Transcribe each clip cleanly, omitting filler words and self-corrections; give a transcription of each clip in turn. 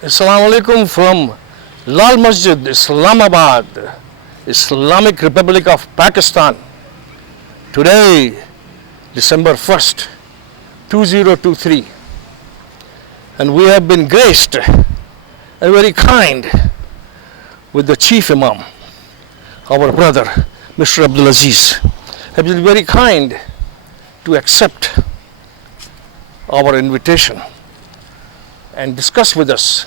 Assalamu alaikum from Lal Masjid, Islamabad, Islamic Republic of Pakistan. Today, December 1st, 2023. And we have been graced and very kind with the Chief Imam, our brother, Mr. Abdul Aziz. Have been very kind to accept our invitation and discuss with us.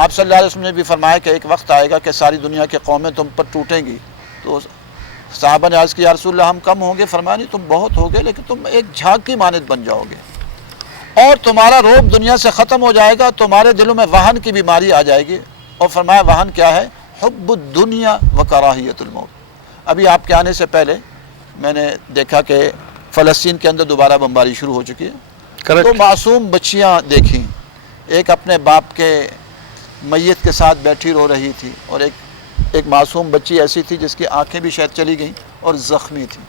آپ صلی اللہ علیہ وسلم نے بھی فرمایا کہ ایک وقت آئے گا کہ ساری دنیا کی قومیں تم پر ٹوٹیں گی. تو صحابہ نے عرض کی یا رسول اللہ ہم کم ہوں گے؟ فرمایا نہیں، تم بہت ہوگے لیکن تم ایک جھاگ کی مانند بن جاؤ گے، اور تمہارا روب دنیا سے ختم ہو جائے گا، تمہارے دلوں میں وہن کی بیماری آ جائے گی. اور فرمایا وہن کیا ہے؟ حب الدنیا و کراہیت الموت. ابھی آپ کے آنے سے پہلے میں نے دیکھا کہ فلسطین کے اندر دوبارہ بمباری شروع ہو چکی ہے. تو معصوم بچیاں دیکھیں، ایک اپنے باپ کے میت کے ساتھ بیٹھی رو رہی تھی، اور ایک معصوم بچی ایسی تھی جس کی آنکھیں بھی شاید چلی گئیں اور زخمی تھی.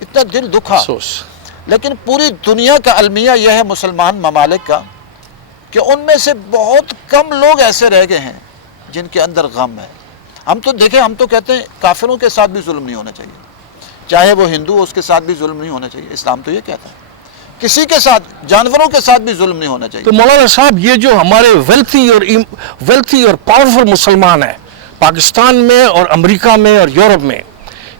اتنا دل دکھا. لیکن پوری دنیا کا المیہ یہ ہے مسلمان ممالک کا کہ ان میں سے بہت کم لوگ ایسے رہ گئے ہیں جن کے اندر غم ہے. ہم تو دیکھیں، ہم تو کہتے ہیں کافروں کے ساتھ بھی ظلم نہیں ہونا چاہیے، چاہے وہ ہندو ہو اس کے ساتھ بھی ظلم نہیں ہونا چاہیے. اسلام تو یہ کہتا ہے کسی کے ساتھ، جانوروں کے ساتھ بھی ظلم نہیں ہونا چاہیے. تو مولانا صاحب یہ جو ہمارے ویلتھی اور پاورفل مسلمان ہیں پاکستان میں اور امریکہ میں اور یورپ میں،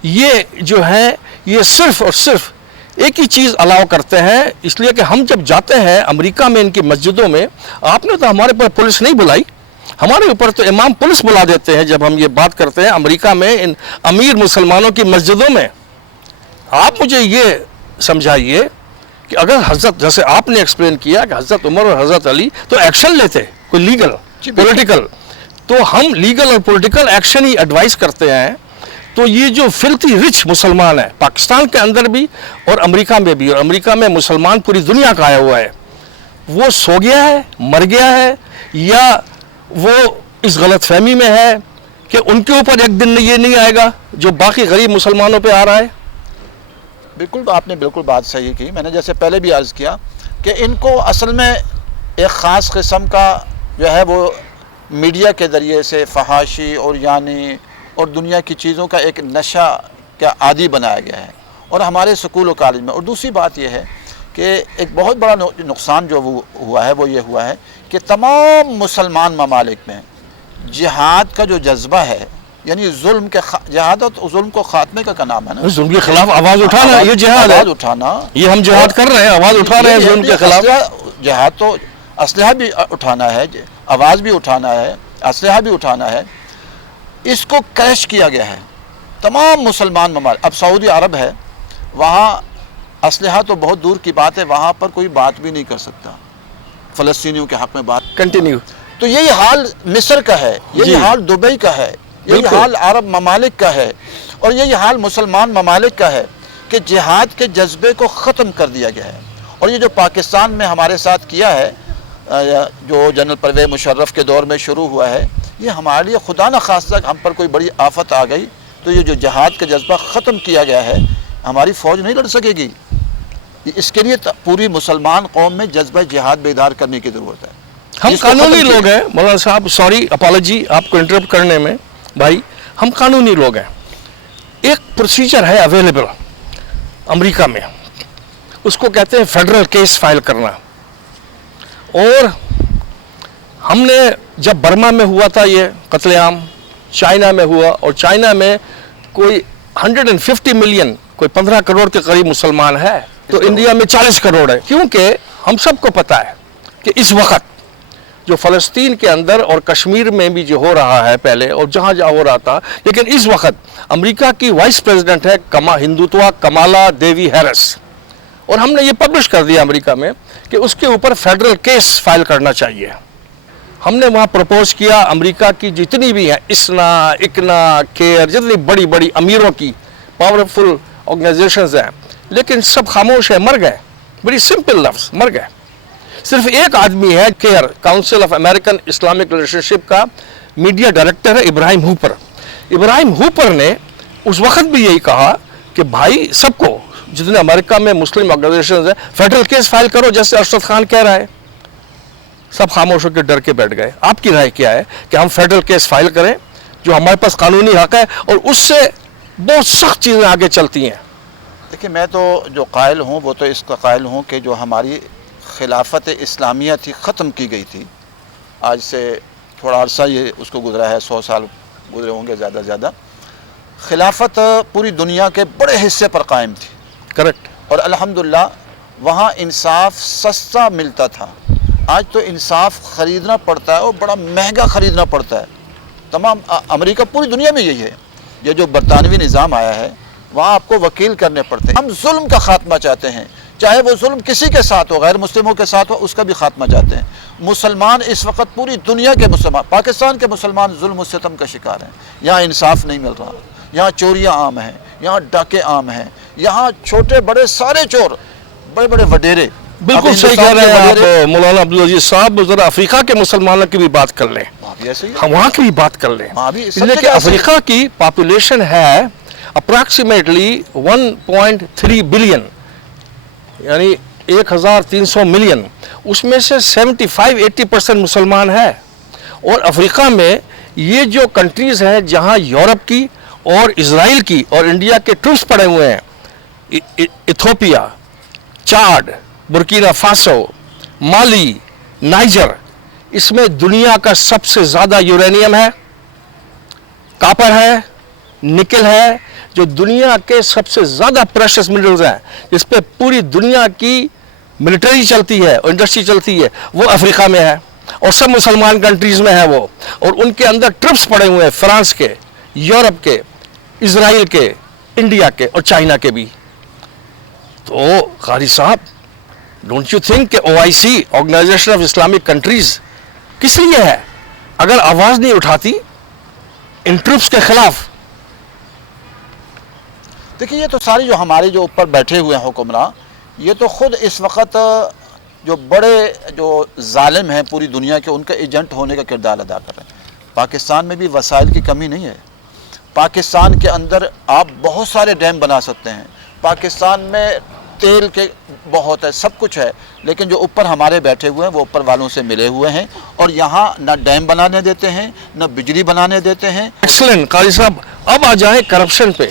یہ جو ہے یہ صرف اور صرف ایک ہی چیز الاؤ کرتے ہیں، اس لیے کہ ہم جب جاتے ہیں امریکہ میں ان کی مسجدوں میں، آپ نے تو ہمارے پر پولیس نہیں بلائی، ہمارے اوپر تو امام پولیس بلا دیتے ہیں جب ہم یہ بات کرتے ہیں امریکہ میں ان امیر مسلمانوں کی مسجدوں میں. آپ مجھے یہ سمجھائیے کہ اگر حضرت، جیسے آپ نے ایکسپلین کیا کہ حضرت عمر اور حضرت علی تو ایکشن لیتے کوئی لیگل پولیٹیکل، تو ہم لیگل اور پولیٹیکل ایکشن ہی ایڈوائز کرتے ہیں. تو یہ جو فلتھی رچ مسلمان ہے پاکستان کے اندر بھی اور امریکہ میں بھی، اور امریکہ میں مسلمان پوری دنیا کا آیا ہوا ہے، وہ سو گیا ہے، مر گیا ہے، یا وہ اس غلط فہمی میں ہے کہ ان کے اوپر ایک دن یہ نہیں آئے گا جو باقی غریب مسلمانوں پہ آ رہا ہے. بالکل، آپ نے بالکل بات صحیح کی. میں نے جیسے پہلے بھی عرض کیا کہ ان کو اصل میں ایک خاص قسم کا جو ہے وہ میڈیا کے ذریعے سے فحاشی اور یعنی اور دنیا کی چیزوں کا ایک نشہ کا عادی بنایا گیا ہے، اور ہمارے اسکول و کالج میں. اور دوسری بات یہ ہے کہ ایک بہت بڑا نقصان جو ہوا ہے وہ یہ ہوا ہے کہ تمام مسلمان ممالک میں جہاد کا جو جذبہ ہے، یعنی ظلم کے جہاد اور ظلم کو خاتمے کا نام ہے نا، ظلم کے خلاف آواز اٹھانا، یہ جہاد ہے. آواز اٹھانا، یہ ہم جہاد کر رہے ہیں، آواز اٹھا رہے ہیں ظلم کے خلاف. جہاد تو اسلحہ بھی اٹھانا ہے، آواز بھی اٹھانا ہے، اسلحہ بھی اٹھانا ہے. اس کو کریش کیا گیا ہے تمام مسلمان ممالک. اب سعودی عرب ہے، وہاں اسلحہ تو بہت دور کی بات ہے، وہاں پر کوئی بات بھی نہیں کر سکتا فلسطینیوں کے حق میں بات. کنٹینیو. تو یہی حال مصر کا ہے، یہی حال دبئی کا ہے، یہی حال عرب ممالک کا ہے، اور یہی حال مسلمان ممالک کا ہے کہ جہاد کے جذبے کو ختم کر دیا گیا ہے. اور یہ جو پاکستان میں ہمارے ساتھ کیا ہے، جو جنرل پرویز مشرف کے دور میں شروع ہوا ہے، یہ ہمارے لیے خدا نہ خواستہ ہم پر کوئی بڑی آفت آ گئی تو یہ جو جہاد کا جذبہ ختم کیا گیا ہے، ہماری فوج نہیں لڑ سکے گی. اس کے لیے پوری مسلمان قوم میں جذبہ جہاد بیدار کرنے کی ضرورت ہے. ہم قانونی لوگ ہیں مولانا صاحب، سوری اپالوجی آپ کو انٹرپٹ کرنے میں بھائی، ہم قانونی لوگ ہیں. ایک پروسیجر ہے اویلیبل امریکہ میں، اس کو کہتے ہیں فیڈرل کیس فائل کرنا. اور ہم نے جب برما میں ہوا تھا یہ قتل عام، چائنا میں ہوا، اور چائنا میں کوئی 150 ملین، کوئی 15 کروڑ کے قریب مسلمان ہے، تو انڈیا میں 40 کروڑ ہے. کیونکہ ہم سب کو پتہ ہے کہ اس وقت جو فلسطین کے اندر اور کشمیر میں بھی جو ہو رہا ہے پہلے اور جہاں جہاں ہو رہا تھا، لیکن اس وقت امریکہ کی وائس پریزیڈنٹ ہے ہندوتوا کمالا دیوی ہیرس، اور ہم نے یہ پبلش کر دیا امریکہ میں کہ اس کے اوپر فیڈرل کیس فائل کرنا چاہیے. ہم نے وہاں پروپوز کیا امریکہ کی جتنی بھی ہیں اسنا، اکنا، کیئر، جتنی بڑی بڑی امیروں کی پاورفل آرگنائزیشنز ہیں، لیکن سب خاموش ہیں، مر گئے. بڑی سمپل لفظ، مر گئے. صرف ایک آدمی ہے CAIR, council of American Islamic relationship کا میڈیا ڈائریکٹر ہے ابراہیم ہوپر. ابراہیم ہوپر نے اس وقت بھی یہی کہا کہ بھائی سب کو، جتنے امریکہ میں مسلم آرگنائزیشنز ہیں، فیڈرل کیس فائل کرو جیسے ارشد خان کہہ رہا ہے. سب خاموش ہو کے ڈر کے بیٹھ گئے. آپ کی رائے کیا ہے کہ ہم فیڈرل کیس فائل کریں جو ہمارے پاس قانونی حق ہے اور اس سے بہت سخت چیزیں آگے چلتی ہیں؟ دیکھیں، میں تو جو قائل ہوں وہ تو اس کا قائل ہوں کہ جو ہماری خلافت اسلامیہ تھی ختم کی گئی تھی. آج سے تھوڑا عرصہ یہ اس کو گزرا ہے، 100 سال گزرے ہوں گے زیادہ زیادہ. خلافت پوری دنیا کے بڑے حصے پر قائم تھی. کریکٹ. اور الحمدللہ وہاں انصاف سستا ملتا تھا. آج تو انصاف خریدنا پڑتا ہے اور بڑا مہنگا خریدنا پڑتا ہے. تمام امریکہ پوری دنیا میں یہی ہے. یہ جو برطانوی نظام آیا ہے وہاں آپ کو وکیل کرنے پڑتے ہیں. ہم ظلم کا خاتمہ چاہتے ہیں, چاہے وہ ظلم کسی کے ساتھ ہو, غیر مسلموں کے ساتھ ہو, اس کا بھی خاتمہ چاہتے ہیں. مسلمان اس وقت پوری دنیا کے مسلمان, پاکستان کے مسلمان ظلم و ستم کا شکار ہیں. یہاں انصاف نہیں مل رہا, یہاں چوریاں عام ہیں, یہاں ڈاکے عام ہیں, یہاں چھوٹے بڑے سارے چور, بڑے بڑے وڈیرے. بالکل صحیح کہہ رہے ہیں آپ مولانا عبدالعزیز صاحب. ذرا افریقہ کے مسلمانوں کی بھی بات کر لیں, ہم وہاں کی بھی بات کر لیں. اس لیے کہ افریقہ کی پاپولیشن ہے اپراکسیمیٹلی 1.3 بلین, یعنی 1300 ملین. اس میں سے 75-80% مسلمان ہے. اور افریقہ میں یہ جو کنٹریز ہیں جہاں یورپ کی اور اسرائیل کی اور انڈیا کے ٹروپس پڑے ہوئے ہیں, ایتھوپیا, چاڈ, برکینا فاسو, مالی, نائجر, اس میں دنیا کا سب سے زیادہ یورینیم ہے, کاپر ہے, نکل ہے, جو دنیا کے سب سے زیادہ پریشس منرلز ہیں, جس پہ پوری دنیا کی ملٹری چلتی ہے اور انڈسٹری چلتی ہے, وہ افریقہ میں ہے. اور سب مسلمان کنٹریز میں ہے وہ, اور ان کے اندر ٹرپس پڑے ہوئے ہیں فرانس کے, یورپ کے, اسرائیل کے, انڈیا کے اور چائنا کے بھی. تو قاری صاحب, ڈونٹ یو تھنک کہ OIC, organisation of Islamic countries, کس لیے ہے اگر آواز نہیں اٹھاتی ان ٹرپس کے خلاف؟ دیکھیے, یہ تو ساری جو ہمارے جو اوپر بیٹھے ہوئے ہیں حکمراں, یہ تو خود اس وقت جو بڑے جو ظالم ہیں پوری دنیا کے, ان کا ایجنٹ ہونے کا کردار ادا کر رہے ہیں. پاکستان میں بھی وسائل کی کمی نہیں ہے. پاکستان کے اندر آپ بہت سارے ڈیم بنا سکتے ہیں. پاکستان میں تیل کے بہت ہے, سب کچھ ہے, لیکن جو اوپر ہمارے بیٹھے ہوئے ہیں وہ اوپر والوں سے ملے ہوئے ہیں, اور یہاں نہ ڈیم بنانے دیتے ہیں, نہ بجلی بنانے دیتے ہیں. ایکسلنٹ قاری صاحب. اب آ جائیں کرپشن پہ.